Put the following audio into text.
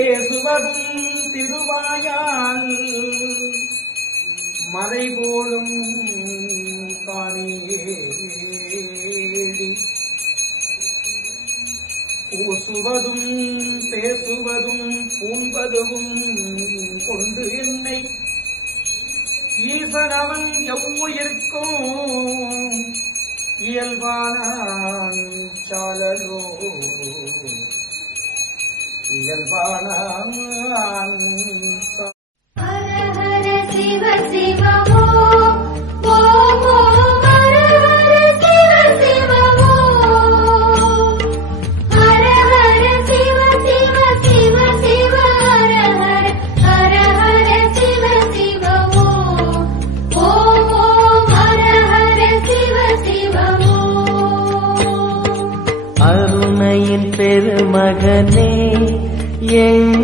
பேசுவதும் மலை போலும் காணேடி பூசுவதும் பேசுவதும் பூம்பதுவும் கொண்டு என்னை ஈசனவன் எவ்வுயிருக்கும் இயல்பானான் சாலலோ. हर शिव शिवो ओ हर हर शिव शिव शिव शिव हर हर शिव शिवो ओ हर शिव शिवो சிவ பெருமகனே என்